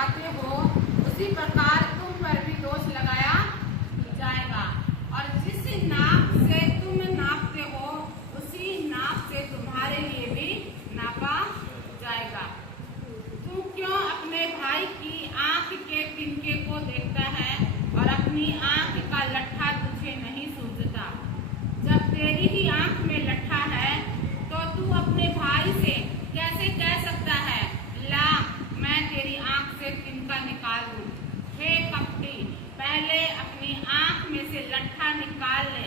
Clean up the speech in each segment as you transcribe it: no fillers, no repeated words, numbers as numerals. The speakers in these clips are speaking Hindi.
लगाते हो उसी प्रकार तुम पर भी दोष लगाया जाएगा, और जिस नाप से तुम नापते हो उसी नाप से तुम्हारे लिए भी नापा जाएगा। तू क्यों अपने भाई की आंख के तिनके को देखता है और अपनी आंख का लट्ठा तुझे नहीं सूझता? जब तेरी ही आंख में लट्ठा है तो तू अपने भाई से कैसे कह सकता है, ला मैं तेरी आंख से तिनका निकाल दूं? हे कपटी, पहले अपनी आंख में से लट्ठा निकाल ले,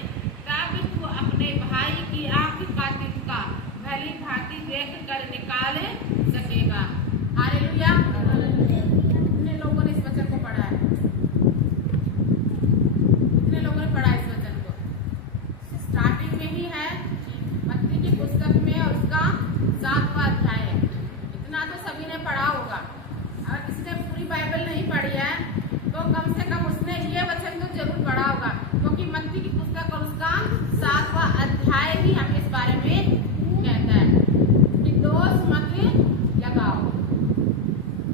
तब तू अपने भाई की आंख का तिनका भली भांति देख कर निकाल सकेगा। हालेलुया। कितने लोगों ने इस वचन को पढ़ा है? कितने लोगों ने पढ़ा इस वचन को? स्टार्टिंग में ही है मत्ती की पुस्तक में और उसका 7वां अध्याय है। इतना तो सभी ने पढ़ा होगा। अगर किसी ने पूरी बाइबल नहीं पढ़ी है तो कम से कम उसने ये वचन तो जरूर पढ़ा होगा, क्योंकि मत्ती की पुस्तक और उसका 7वां अध्याय ही हमें इस बारे में कहता है कि दोष मत लगाओ।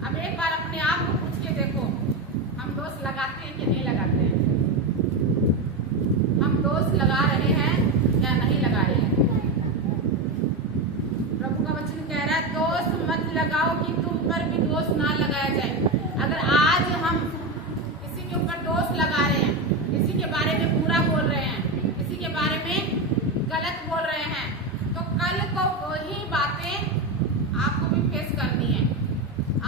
अब एक बार अपने आप को पूछ के देखो, हम दोष लगाते हैं कि नहीं लगाते हैं? हम दोष लगा रहे हैं या नहीं लगा रहे हैं? प्रभु का वचन कह रहा है दोष मत लगाओ कि तुम पर भी दोष ना लगाया जाए। अगर आज हम किसी के ऊपर दोष लगा रहे हैं, किसी के बारे में बुरा बोल रहे हैं, किसी के बारे में गलत बोल रहे हैं, तो कल को वही बातें आपको भी फेस करनी है।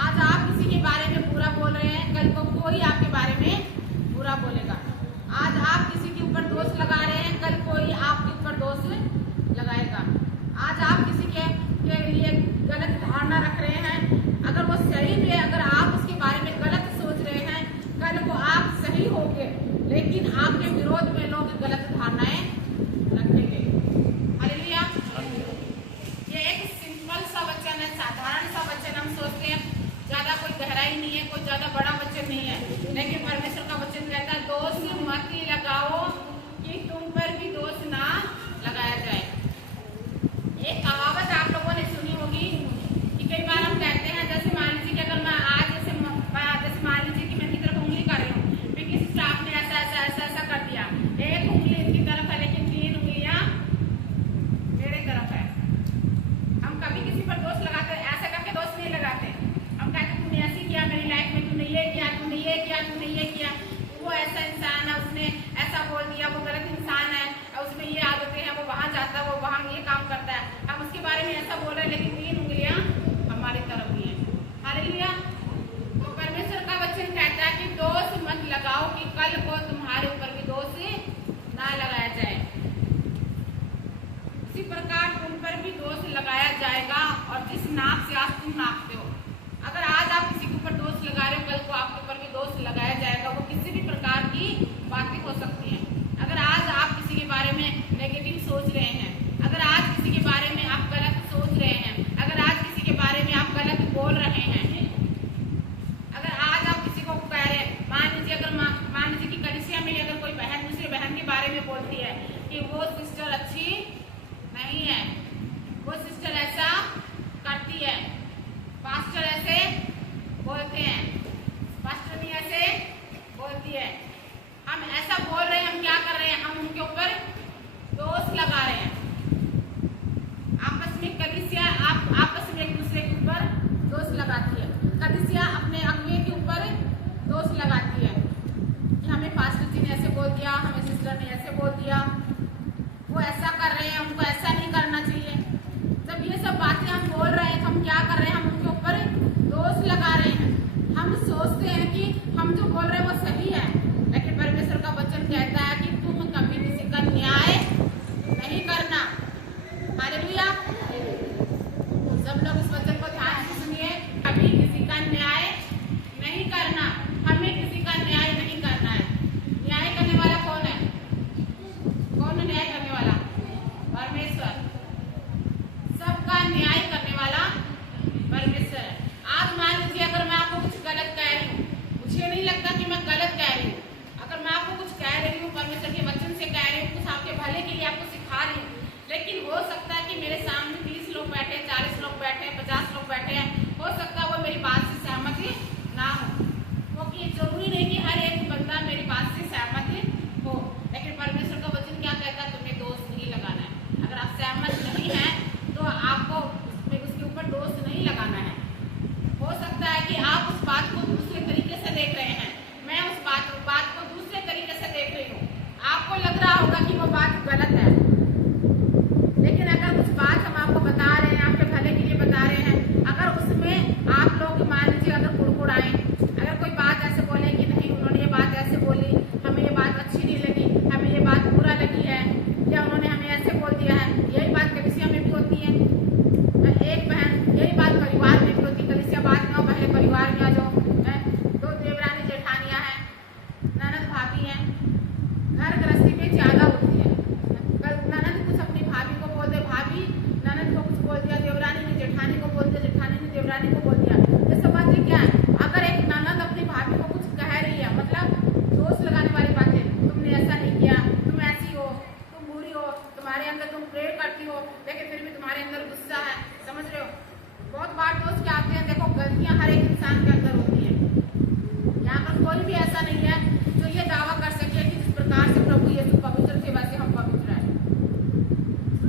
आज आप किसी के बारे में बुरा बोल रहे हैं, कल को कोई आपके बारे में बुरा बोलेगा। आज आप किसी के ऊपर दोष लगा रहे हैं, कल कोई आपके ऊपर दोष लगाएगा। आज आप किसी के लिए गलत धारणा रख रहे हैं, अगर वो सही भी है, अगर आप उसके बारे में गलत सोच रहे हैं, कल को आप सही होंगे, लेकिन आपके विरोध में लोग गलत धारणाएं रखेंगे। हालेलुया। ये एक सिंपल सा वचन है, साधारण सा वचन। हम सोचते हैं ज्यादा कोई गहराई नहीं है, कोई ज्यादा बड़ा वचन नहीं है, लेकिन परमेश्वर का वचन कहता है दोष मत लगाओ कि तुम पर भी दोष ना लगाया जाए। एक कहावत आप लोगों ने सुनी होगी कि कई बार हम कहते हैं, जैसे मान लीजिए कि अगर मैं आज जैसे मान लीजिए कि मैं इनकी तरफ उंगली कर रही हूँ, फिर किसी स्टाफ ने ऐसा ऐसा ऐसा ऐसा कर दिया, एक उंगली इनकी तरफ है लेकिन 3 उंगलियां मेरे तरफ है। हम कभी किसी पर दोष लगाते हैं, ऐसा करके दोष नहीं लगाते। हम कहते तूने ऐसे किया मेरी लाइफ में, तूने ये किया, तूने ये किया, तूने ये किया, वो ऐसा इंसान है, उसने ऐसा बोल दिया, वो गलत इंसान है, उसमें ये आदतें हैं, वो वहां जाता है, वो वहां ये काम करता है। हम उसके बारे में ऐसा बोल रहे हैं, लेकिन 3 उंगलियां हमारी तरफ ही है। हालेलुया। तो परमेश्वर का वचन कहता है कि दोष मत लगाओ कि कल को तुम्हारे ऊपर भी दोष ना लगाया जाए। इसी प्रकार तुम पर भी दोष लगाया जाएगा, और जिस नाप से आज तुम नापते हो, अगर आज आप किसी के ऊपर दोष लगा रहे हो, कल को आपके ऊपर भी दोष लगाया जाएगा। वो किसी भी प्रकार की बातें हो सकती हैं। अगर आज आप किसी के बारे में नेगेटिव सोच रहे हैं, अगर आज किसी के बारे में आप गलत सोच रहे हैं, अगर आज किसी के बारे में आप गलत बोल रहे हैं, अगर आज आप किसी को कह रहे हैं, मान लीजिए कि कलीसिया में अगर कोई बहन दूसरी बहन के बारे में बोलती है कि वो सिस्टर अच्छी नहीं है, वो सिस्टर ऐसा करती है, पास्टर ऐसे बोलते हैं, पास्टर नहीं ऐसे बोलती है, हम ऐसा बोल रहे हैं, हम क्या कर रहे हैं? हम उनके ऊपर दोष लगा रहे हैं। आपस में कलीसिया आपस में एक दूसरे के ऊपर दोष लगाती है। कलीसिया अपने अगुवे के ऊपर दोष लगाती है कि हमें पास्टर जी ने ऐसे बोल दिया, हमें सिस्टर ने ऐसे बोल दिया, वो ऐसा कर रहे हैं, उनको ऐसा नहीं करना चाहिए। जब ये सब बातें हम बोल रहे हैं तो हम क्या कर रहे हैं? हम उनके ऊपर दोष लगा रहे हैं। हम सोचते हैं कि हम जो बोल रहे हैं वो सही है, लेकिन परमेश्वर का वचन कहता है कि तुम कभी किसी का न्याय नहीं करना। हालेलुया। सब लोग इस वचन को ध्यान से सुनिए, कभी किसी का न्याय नहीं करना। हमें किसी का न्याय नहीं करना है। न्याय करने वाला कौन है? कौन है न्याय करने वाला? परमेश्वर। सबका न्याय करने वाला परमेश्वर है। आज मान लीजिए अगर मैं आपको कुछ गलत कह रही हूँ, मुझे नहीं लगता कि मैं गलत कह रही हूँ, बात को दूसरे तरीके से देख रहे हैं, मैं उस बात को दूसरे तरीके से देख रही हूँ। आपको लग रहा होगा कि वो बात गलत है, लेकिन अगर कुछ बात हम आपको बता रहे हैं, आपके भले के लिए बता रहे हैं, अगर उसमें आप लोग मान लीजिए अगर कुड़कुड़ाएं, अगर कोई बात ऐसे बोले कि नहीं उन्होंने ये बात ऐसे बोली, हमें ये बात अच्छी नहीं लगी, हमें ये बात बुरा लगी है, या उन्होंने हमें ऐसे बोल दिया है, यही बात कलिसिया में भी होती है। एक बहन यही बात परिवार में भी होती है। कलिसिया बात ना पहले परिवार में आ जाओ, दो देवरानी जेठानियां हैं, ननद भाभी हैं, घर गृहस्थी में ज्यादा होती है। ननद कुछ अपनी भाभी को बोल दे, भाभी ननद को कुछ बोल दिया, देवरानी ने जेठानी को बोल दिया, जेठानी ने देवरानी को बोल दिया। ये सब बातें क्या है? अगर एक ननद अपनी भाभी को कुछ कह रही है, मतलब दोष लगाने वाली बातें, तुमने ऐसा नहीं किया, तुम ऐसी हो, तुम बुरी हो, तुम्हारे अंदर तुम प्रेयर करती हो लेकिन फिर भी तुम्हारे अंदर गुस्सा है, समझ रहे हो? बहुत बार दोस्त क्या आते हैं, देखो गलतियां हर एक इंसान के अंदर होती है। यहाँ पर कोई भी ऐसा नहीं है जो ये दावा कर सके कि जिस प्रकार से प्रभु यीशु पवित्र थे वैसे हम पवित्र हैं।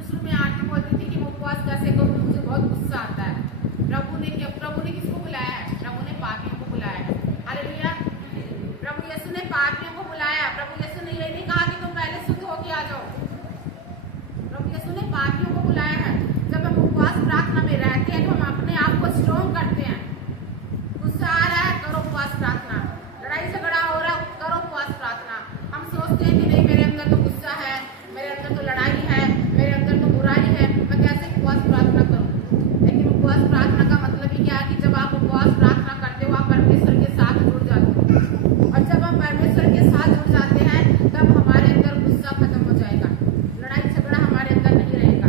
शुरू में आके बोलती थी कि मैं उपवास कैसे करूँ, मुझे बहुत गुस्सा आता है। प्रभु ने किसको बुलाया है? प्रभु ने पापियों को बुलाया है। हालेलुया। प्रभु यीशु ने पापियों को बुलाया। प्रभु यीशु ने ये नहीं कहा कि तुम पहले शुद्ध होके आ जाओ। प्रभु यीशु ने पापियों को बुलाया है। जब हम उपवास प्रार्थना में रहते हैं तो हम अपने आप को स्ट्रॉन्ग करते हैं। गुस्सा आ रहा है, करो उपवास प्रार्थना। लड़ाई झगड़ा हो रहा है, करो उपवास प्रार्थना। हम सोचते हैं कि नहीं मेरे अंदर तो गुस्सा है, मेरे अंदर तो लड़ाई है, मेरे अंदर तो बुराई है, मैं कैसे उपवास प्रार्थना करूं? लेकिन उपवास प्रार्थना का मतलब ही क्या है कि जब आप उपवास प्रार्थना करते हो आप परमेश्वर के साथ जुड़ जाते हो, और जब हम परमेश्वर के साथ जुड़ जाते हैं तब हमारे अंदर गुस्सा खत्म हो जाएगा, लड़ाई झगड़ा हमारे अंदर नहीं रहेगा।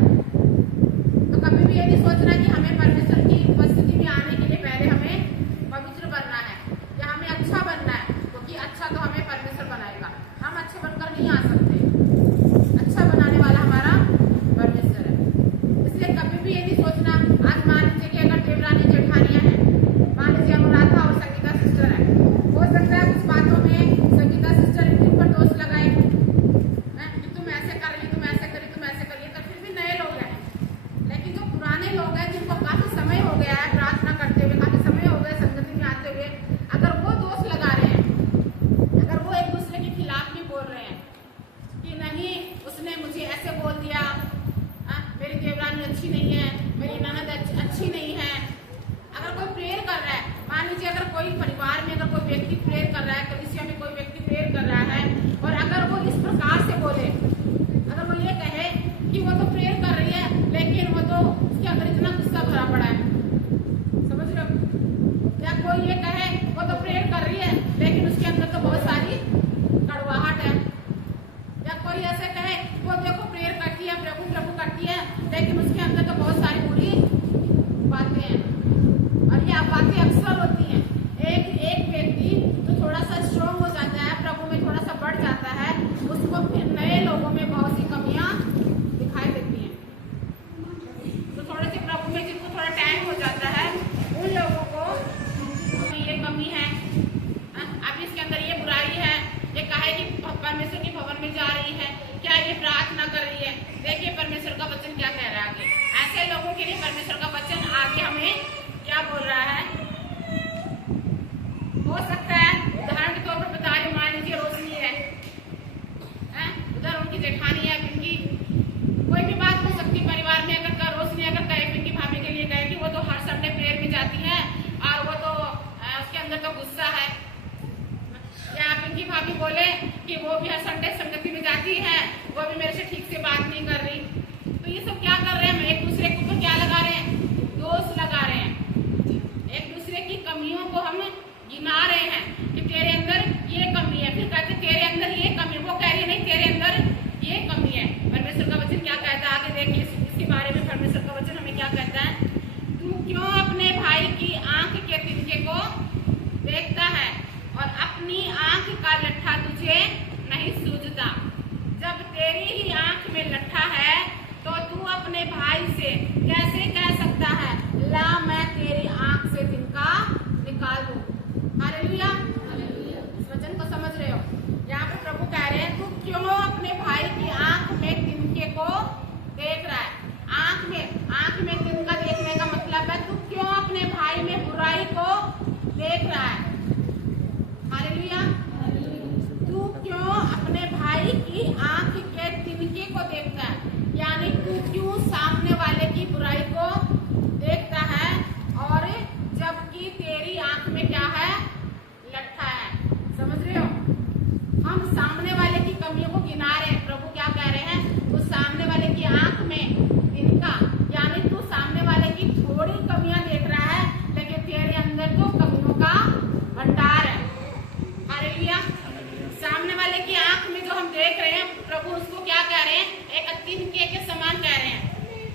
तो कभी भी ये नहीं सोचना कि हमें परमेश्वर की उपस्थिति में आने के लिए पहले हमें पवित्र बनना है या हमें अच्छा बनना है, क्योंकि अच्छा तो हमें परमेश्वर बनाएगा, हम अच्छे बनकर नहीं आ सकते। अच्छा बनाने वाला हमारा परमेश्वर है। इसलिए कभी भी ये नहीं सोचना, आज मान लीजिए कि अगर देवरानी जेठानियां हैं, मान लीजिए अनुराधा और संगीता सिस्टर है, हो सकता है कुछ बातों में संगीता सिस्टर इनके ऊपर दोष लगाए कि तुम ऐसे कर रही, तुम ऐसे करी, तुम ऐसे करिए, तो फिर भी नए लोग हैं। लेकिन जो पुराने लोग हैं जिनको काफी समय हो गया है प्रार्थना करते हुए, काफी समय हो गया संगति में आते हुए, अगर वो दोष लगा रहे हैं, अगर वो एक दूसरे के खिलाफ भी बोल रहे हैं कि नहीं उसने मुझे ऐसे बोल दिया, मेरी देवरानी अच्छी नहीं है, मेरी ननद अच्छी नहीं है। अगर कोई प्रेयर कर रहा है, मान लीजिए अगर कोई परिवार में अगर कोई व्यक्ति प्रेयर कर रहा है, कलीसिया में कोई व्यक्ति प्रेयर कर रहा है, और अगर वो इस प्रकार से बोले, अगर वो ये कहे कि वो तो प्रेयर कर रही है लेकिन वो तो उसके अंदर इतना गुस्सा भरा पड़ा है, समझ रहे हो? या कोई ये कहे वो तो प्रेयर कर रही है लेकिन उसके अंदर तो बहुत सारी कड़वाहट है, या कोई ऐसे कहे वो देखो प्रेयर करती है, प्रभु प्रभु करती है, लेकिन उसके अंदर तो बहुत सारी बुरी बातें हैं। और ये बातें अक्सर होती हैं। एक व्यक्ति जो थोड़ा सा स्ट्रॉन्ग हो जाता है, प्रभु में थोड़ा सा बढ़ जाता है, उसको फिर नए लोगों में बहुत सी कमियां दिखाई देती हैं। तो थोड़े से प्रभु में जिनको थोड़ा टाइम हो जाता है उन लोगों को ये कमी है, अब इसके अंदर ये बुराई है, ये कहे कि परमेश्वर के भवन में जा रही है, क्या ये प्रार्थना कर रही है, देखिए परमेश्वर का वचन क्या कह रहा है आगे। ऐसे लोगों के लिए परमेश्वर का वचन आगे हमें क्या बोल रहा है? हो सकता है उदाहरण के तौर पर बता रही, मान लीजिए रोशनी है, उधर उनकी जेठानी है, पिंकी, कोई भी बात हो सकती है परिवार में। अगर रोशनी अगर कहे पिंकी भाभी के लिए कहे कि वो तो हर संडे प्रेयर में जाती है और वो तो उसके अंदर तो गुस्सा है, या पिंकी भाभी बोले कि वो भी हर संडे संगति में जाती है, वो भी मेरे से ठीक से बात नहीं कर रही, तो ये सब क्या कर रहे हैं? एक दूसरे के ऊपर क्या लगा रहे हैं? दोष लगा रहे हैं। एक दूसरे की कमियों को हम गिना रहे हैं कि तेरे अंदर ये कमी है, फिर कहते तेरे अंदर ये कमी, वो कह रही है नहीं तेरे अंदर ये कमी है। परमेश्वर का वचन क्या कहता है आगे देखिए इसके बारे में। परमेश्वर का वचन हमें क्या कहता है? तू क्यों अपने भाई की आंख के तिनके को देखता है और अपनी आंख का लट्ठा तुझे नहीं सूझता? जब तेरी ही आंख में लट्ठा है तो तू अपने भाई से कैसे कह सकता है ला मैं तेरी आंख से तिनका निकाल दूं? हालेलुया। इस वचन को समझ रहे हो? यहाँ पे प्रभु कह रहे हैं तू क्यों अपने भाई की आंख में तिनके को देख रहा है? आंख में तिनका देखने का मतलब है तू क्यों अपने भाई में बुराई को देख रहा है? है? लट्ठा है। समझ रहे हो? हम सामने वाले की कमियों को गिना रहे हैं। प्रभु क्या कह रहे हैं? उस सामने वाले की आंख में तिनका, यानी तू सामने वाले की थोड़ी कमियां देख रहा है, लेकिन तेरे अंदर तो कमियों का भंडार है। हालेलुया। सामने वाले की आंख में जो हम देख रहे हैं, प्रभु उसको क्या कह रहे हैं? एक तिनके के समान कह रहे हैं।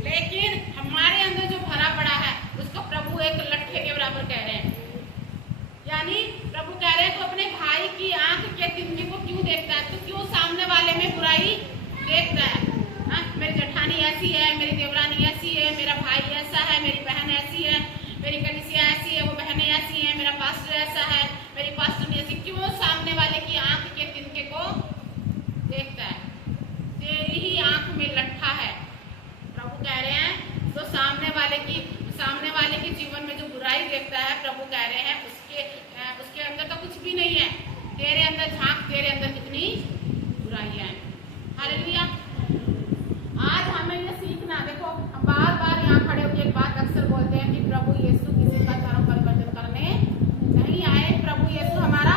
लेकिन हमारे अंदर जो भरा पड़ा है उसको प्रभु एक लट्ठे के बराबर कह रहे हैं। यानी प्रभु कह रहे हैं तो अपने भाई की आंख के तिनके को क्यों देखता है? तो क्यों सामने वाले में बुराई देखता है? मेरी जेठानी ऐसी है, मेरी देवरानी ऐसी है, मेरा भाई ऐसा है, मेरी बहन ऐसी है, मेरी कलीसिया ऐसी है, वो बहनें ऐसी हैं, मेरा पास्टर ऐसा है, मेरी पास्टर ऐसी। क्यों सामने वाले की आंख के तिनके को देखता है? तेरी ही आंख में लट्ठा है। प्रभु कह रहे हैं तो सामने वाले के जीवन में जो बुराई देखता है, प्रभु कह रहे हैं उसके अंदर तो कुछ भी नहीं है। तेरे अंदर झांक, तेरे अंदर कितनी बुराई है। हालेलुया। आज हमें ये सीखना, देखो हम बार बार यहाँ खड़े होकर एक बात अक्सर बोलते हैं कि प्रभु यीशु किसी का धर्म परिवर्तन करने नहीं आए। प्रभु यीशु हमारा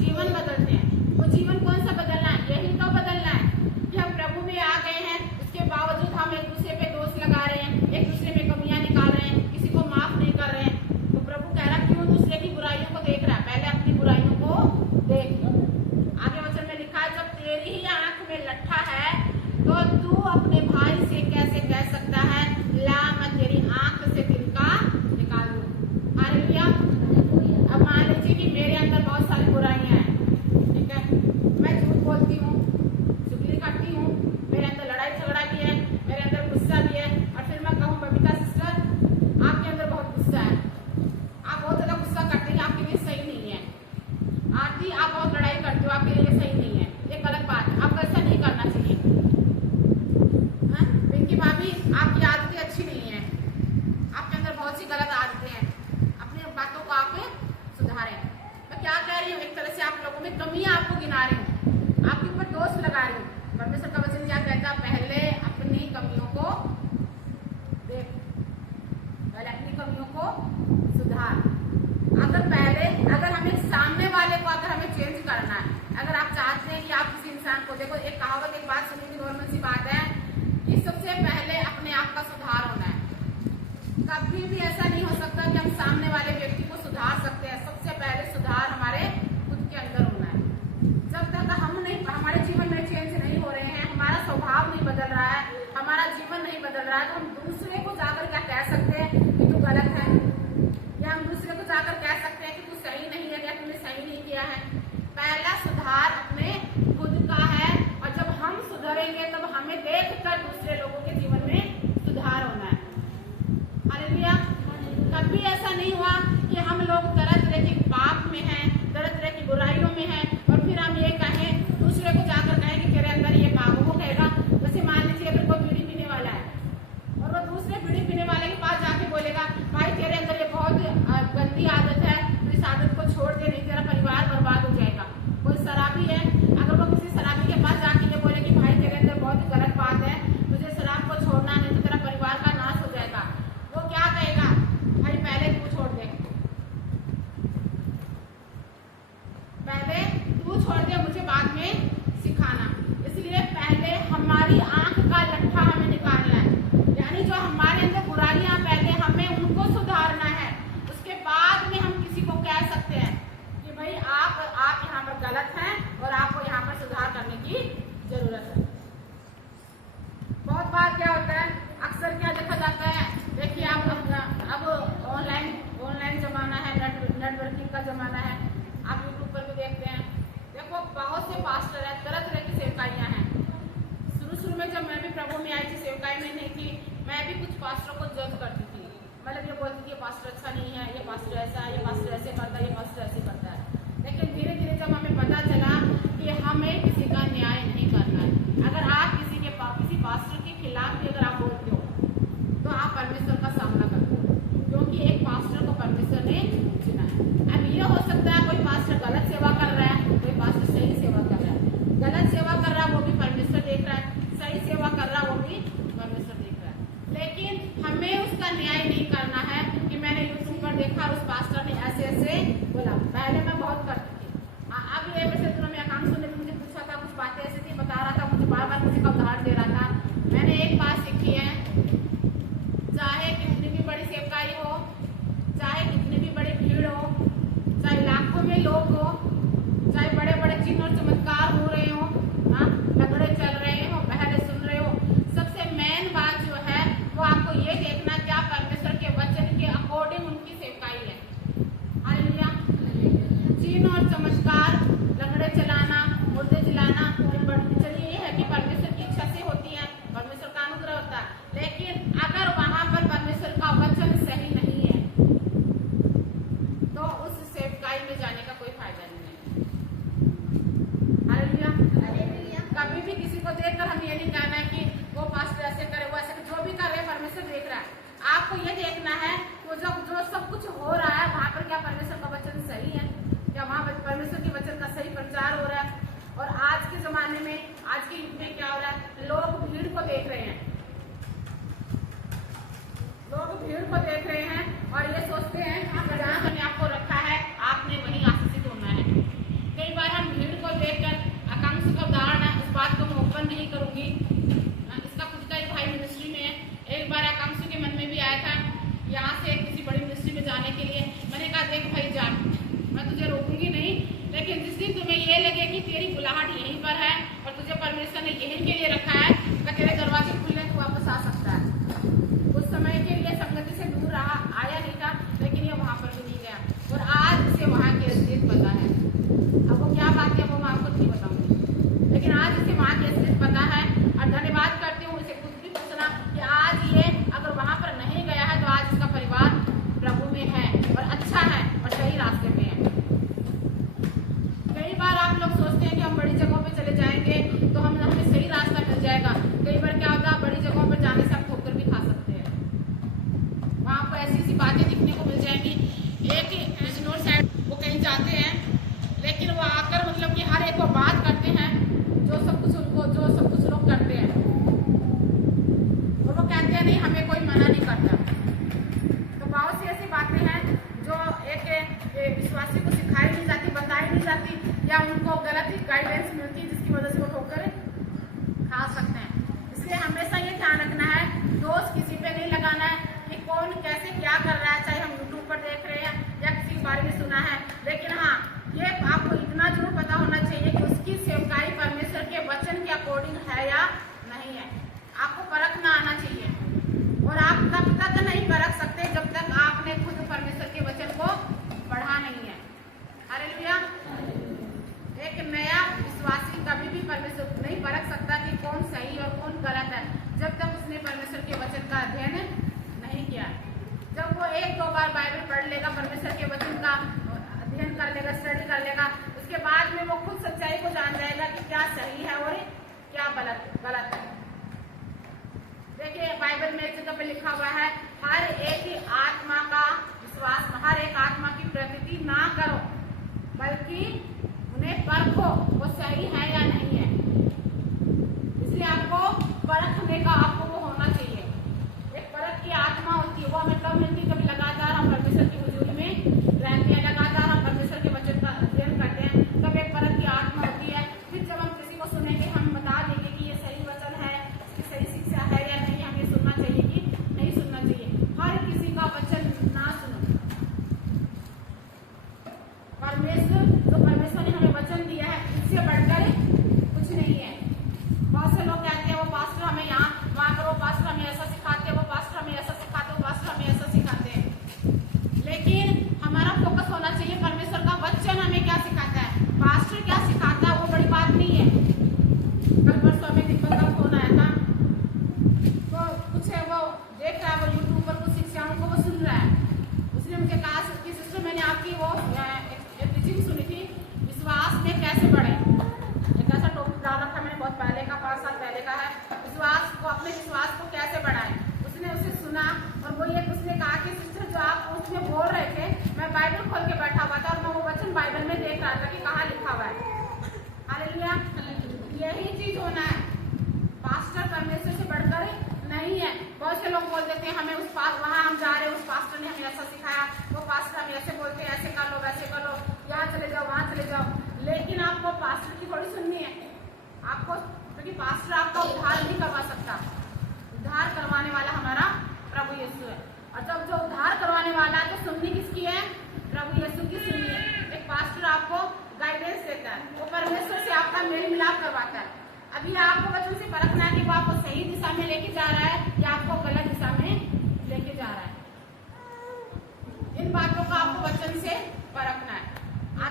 जीवन बदलते हैं। वो जीवन कौन सा बदलना है? यही तो बदलना है कि हम प्रभु में आ गए हैं, उसके बावजूद हम एक दूसरे पे दोष लगा रहे हैं, एक दूसरे में कमियां निकाल रहे हैं, किसी को माफ नहीं कर रहे हैं। तो प्रभु कह रहा है क्यों दूसरे की बुराइयों को देख रहा है? पहले अपनी बुराइयों को देख। आगे वचन में लिखा है, जब तेरी ही आंख में लट्ठा है तो तू अपने भाई से कैसे कह सकता है, ला मैं तेरी आंख से तिनका निकाल दूं। हालेलुया। अब मान लीजिए कि मेरे अंदर बहुत सारी बुराइयां हैं, ठीक है, मैं झूठ बोलती हूँ, चुगली करती हूँ, मेरे अंदर लड़ाई झगड़ा भी है, मेरे अंदर गुस्सा भी है, और फिर मैं कहूँ बबीता सिस्टर आपके अंदर बहुत गुस्सा है, आप बहुत ज्यादा गुस्सा करते हैं, आपके लिए सही नहीं है। आरती आप बहुत लड़ाई करते हो, आपके लिए सही नहीं है, ये गलत बात है, आपको ऐसा नहीं करना चाहिए। पिंकी भाभी आपकी आदतें अच्छी नहीं है, आपके अंदर बहुत सी गलत आदतें हैं, अपनी बातों को आप सुधारें। मैं क्या कह रही हूँ? एक तरह से आप लोगों में कमियां आपको गिना रही हूँ, आपके ऊपर दोष लगा रही हूँ। परमेश्वर का वचन क्या कहता है? पहले अपनी कमियों को देख, पहले अपनी कमियों को सुधार। अगर हमें सामने वाले को अगर हमें चेंज करना है, अगर आप चाहते हैं कि आप किसी इंसान को, देखो एक कहावत, एक बात सुनी थी, नॉर्मल सी बात है कि सबसे पहले अपने आप का सुधार होना है। कभी भी ऐसा नहीं हो सकता कि हम सामने वाले व्यक्ति को सुधार सकते हैं। सबसे पहले सुधार हमारे खुद के अंदर होना है। जब तक हमारे जीवन में चेंज नहीं हो रहे हैं, हमारा स्वभाव नहीं बदल रहा है, हमारा जीवन नहीं बदल रहा है, तो हम दूसरे को जाकर क्या कह सकते हैं कि तू गलत है, या हम दूसरे को जाकर कह सकते हैं कि तू सही नहीं है, या तुमने सही नहीं किया है। पहला सुधार अपने खुद का है, और जब हम सुधरेंगे तब हमें देखकर दूसरे लोगों के जीवन में सुधार होना है। हालेलुया। कभी ऐसा नहीं हुआ कि हम लोग तरह तरह के पाप में हैं, तरह तरह की बुराइयों में हैं, और फिर हम ये कहें, दूसरे को जाकर कहें कि तेरे अंदर ये पाप। वो कहेगा, जैसे मान लीजिए अगर कोई बीड़ी पीने वाला है और वो दूसरे बीड़ी पीने वाले के पास जाके बोलेगा, भाई तेरे अंदर ये बहुत गंदी आदत है, तो इस आदत को छोड़ दे, नहीं तेरा परिवार बर्बाद हो जाएगा। कोई शराबी है, अगर वो किसी शराबी के पास जाके ये बोले कि भाई तेरे अंदर बहुत गलत बात है, तुझे शराब को छोड़ना, नहीं तो तेरा परिवार का नाश हो जाएगा, वो क्या कहेगा? भाई पहले तू छोड़ दे, पहले तू छोड़ दे, मुझे बाद में सिखाना। इसलिए पहले हमारी आंख का लट्ठा हमें निकालना है, यानी जो हमारे अंदर बुराइयां, पहले हमें उनको सुधारना है। उसके बाद में हम किसी को कह सकते हैं कि भाई आप यहाँ पर गलत हैं और आपको यहाँ पर सुधार करने की जरूरत है। बहुत बार क्या होता है, अक्सर क्या देखा जाता है, देखिए अब ऑनलाइन जमाना है, नेटवर्किंग का जमाना है, आप यूट्यूब पर भी देखते हैं। देखो बहुत से पास्टर हैं, तरह तरह की सेवकाइयाँ हैं। शुरू में जब मैं भी प्रभु में आई थी, सेवकाई में नहीं थी, मैं भी कुछ पास्टरों को जज करती थी, मतलब ये बोलती थी ये पास्टर अच्छा नहीं है, ये पास्टर ऐसा है, ये पास्टर ऐसे करता है, ये पास्टर ऐसे करता है। लेकिन धीरे धीरे जब हमें पता चला कि हमें किसी का न्याय नहीं करना है, अगर आप किसी पास्टर के खिलाफ भी अगर आप बोलते हो तो आप परमेश्वर का सामना करते हो, क्योंकि एक पास्टर को परमेश्वर ने चुना है। अब ये हो सकता है कोई पास्टर गलत सेवा कर रहा है, कोई पास्टर सही सेवा कर रहा है। गलत सेवा कर रहा है वो भी परमेश्वर देख रहा है, सही सेवा कर रहा है वो भी परमेश्वर देख रहा है। लेकिन हमें उसका न्याय नहीं करना है कि मैंने यूट्यूब पर देखा उस पास्टर ने ऐसे ऐसे बोला। में लोग हो, चाहे बड़े बड़े चिन्ह और चमत्कार हो रहे हो, हाँ, लगड़े चल रहे हो, पहले सुन रहे हो, सबसे मेन बात जो है वो आपको ये देखना क्या परमेश्वर के वचन के अकॉर्डिंग उनकी सेवकाई है। हालेलुया। चिन्ह और चमत्कार, लगड़े चलाना, मुर्दे जलाना, चलिए ये है कि परमेश्वर की इच्छा से होती है, परमेश्वर का अनुग्रह होता है, लेकिन अगर वहां पर परमेश्वर का वचन सही नहीं है तो उस सेवकाई में जाने का कोई फायदा नहीं है। हालेलुया। कभी भी किसी को देखकर हम ये नहीं कहना है कि वो पास्टर ऐसे करे, वो ऐसे, जो भी कर रहे परमेश्वर देख रहा है। आपको ये देखना है वो जो सब कुछ हो रहा है वहां पर क्या परमेश्वर का वचन सही है, क्या वहां पर परमेश्वर के वचन का सही प्रचार हो रहा है। और आज के जमाने में, आज के युग में क्या हो रहा है, लोग भीड़ को देख रहे हैं, लोग भीड़ को देख रहे हैं और ये सोचते हैं कि जहाँ मैंने आपको रखा है आपने वहीं आशीषित होना है। कई बार हम भीड़ को देखकर, आकांक्षा का उदाहरण है, उस बात को मैं ओपन नहीं करूंगी, इसका खुद का एक भाई मिनिस्ट्री में है। एक बार आकांक्षा के मन में भी आया था यहाँ से किसी बड़ी मिनिस्ट्री में जाने के लिए। मैंने कहा देख भाई जा, मैं तुझे रोकूंगी नहीं, लेकिन जिस दिन तुम्हें ये लगे कि तेरी बुलाहट यहीं पर है और तुझे परमेश्वर ने यहीं के लिए रखा है, तो तेरे दरवाजे खुलने तो वापस आ सकता है। उस समय के लिए संगति से दूर रहा, आया नहीं था, लेकिन ये वहां पर भी नहीं गया और आज इसे वहां की असलियत पता है। अब वो क्या बात है वो मैं आपको नहीं बताऊंगी, लेकिन आज इसे वहां की असलियत पता है और धन्यवाद करती हूँ इसे कुछ भी पूछना कि आज ये अगर वहां पर नहीं गया है तो आज इसका परिवार प्रभु में है और अच्छा है और सही रास्ते में है। कई बार आप लोग सोचते हैं कि हम बड़ी जगहों पे चले जाएंगे तो हमें सही रास्ता मिल जाएगा। कई बार क्या होता है, बड़ी जगहों पर जाने से आप ठोकर भी खा सकते हैं। वहाँ आपको ऐसी ऐसी बातें दिखने को मिल जाएंगी। एक बिजनौर साइड वो कहीं जाते हैं, लेकिन वो आकर मतलब कि हर एक को बात करते हैं जो सब कुछ लोग करते हैं, और वो कहते हैं नहीं हमें कोई मना नहीं करता। तो बहुत सी ऐसी बातें हैं जो एक विश्वासी को सिखाई नहीं जाती, बताई नहीं जाती, या उनको गलत गाइडेंस मिलती है जिसकी वजह से वो ठोकर खा सकते हैं। इसलिए हमेशा ये ध्यान रखना है, दोष किसी पे नहीं लगाना है कि कौन कैसे क्या कर रहा है, चाहे हम यूट्यूब पर देख रहे हैं या किसी के बारे में सुना है, लेकिन हाँ ये आपको इतना जरूर पता होना चाहिए कि उसकी सेवकाई परमेश्वर के वचन के अकॉर्डिंग है या नहीं है। आपको परखना आना चाहिए और आप तब तक नहीं परख सकते जब तक आपने खुद परमेश्वर के वचन को पढ़ा नहीं है। हालेलुया। एक नया विश्वासी कभी भी परमेश्वर नहीं परख सकता कि कौन सही और कौन गलत है जब तक उसने परमेश्वर के वचन का अध्ययन नहीं किया। जब वो एक दो बार बाइबल पढ़ लेगा, परमेश्वर के वचन का अध्ययन कर लेगा, स्टडी कर लेगा, उसके बाद में वो खुद सच्चाई को जान जाएगा कि क्या सही है और क्या गलत है। देखिए बाइबल में एक जगह पे लिखा हुआ है, हर एक ही आत्मा का विश्वास, हर एक आत्मा की प्रतीति ना करो, बल्कि उन्हें परखो वो सही है या नहीं है। इसलिए आपको परखने का आपको वो होना चाहिए। एक परख की आत्मा होती है, वो हमें कब मिलती है, कभी लगातार हम परमेश्वर की हुजूरी में रहते हैं, लगातार हम परमेश्वर के वचन का अध्ययन करते हैं, तब एक परख की आत्मा होती है। फिर जब हम किसी को सुनेंगे हम बता देंगे कि ये सही वचन है, इसकी सही शिक्षा है या नहीं, हमें सुनना चाहिए कि नहीं सुनना चाहिए। हर किसी का वचन ना सुनो। परमेश्वर ने हमें वचन दिया है, इससे बढ़कर कुछ नहीं है। बहुत से लोग कहते हैं वो पास्टर हमें यहाँ वहाँ करो, पास्टर हमें ऐसा सिखाते हैं, वो पास्टर हमें ऐसा सिखाते, वो पास्टर हमें ऐसा सिखाते हैं। लेकिन हमारा फोकस होना चाहिए परमेश्वर का वचन हमें क्या सिखाता है। पास्टर क्या सिखाता है वो बड़ी बात नहीं है। कल परसों हमें दीपक का फोन आया था, तो कुछ है वो देख रहा है, वो यूट्यूब पर कुछ शिक्षाओं को वो सुन रहा है। उसने मुझे कहा कि सिस्टर मैंने आपकी वो टीचिंग सुनी थी, विश्वास में कैसे बढ़े। एक ऐसा टॉपिक डाल रखा मैंने बहुत पहले का, 5 साल पहले का है, विश्वास को, अपने विश्वास को कैसे बढ़ाएं। उसने उसे सुना और वो ये उसने कहा कि सिस्टर जो आप उसमें बोल रहे थे, मैं बाइबल खोल के बैठा हुआ था और मैं वो वचन बाइबल में देख रहा था कि कहाँ लिखा हुआ है। हालेलुया। यही चीज होना है, पास्टर परमेश्वर से बढ़कर नहीं है। बहुत से लोग बोल देते हैं हमें वहाँ हम जा रहे हैं, उस पास्टर ने हमें ऐसा सिखाया, वो पास्टर हमें ऐसे बोलते हैं, ऐसे कर लो वैसे कर लो, यहाँ चले जाओ वहाँ चले जाओ। लेकिन आपको पास्टर की थोड़ी सुननी है आपको, क्योंकि पास्टर आपका उद्धार नहीं करवा सकता। उद्धार करवाने वाला हमारा प्रभु यीशु है, और जब जो उद्धार करवाने वाला है तो सुननी किसकी है, प्रभु यीशु की सुननी है। एक पास्टर आपका मेल मिलाप करवाता है। अभी आपको बच्चों से परखना है कि वो आपको सही दिशा में लेके जा रहा है या आपको गलत दिशा में लेके जा रहा है। इन बातों का आपको बच्चों से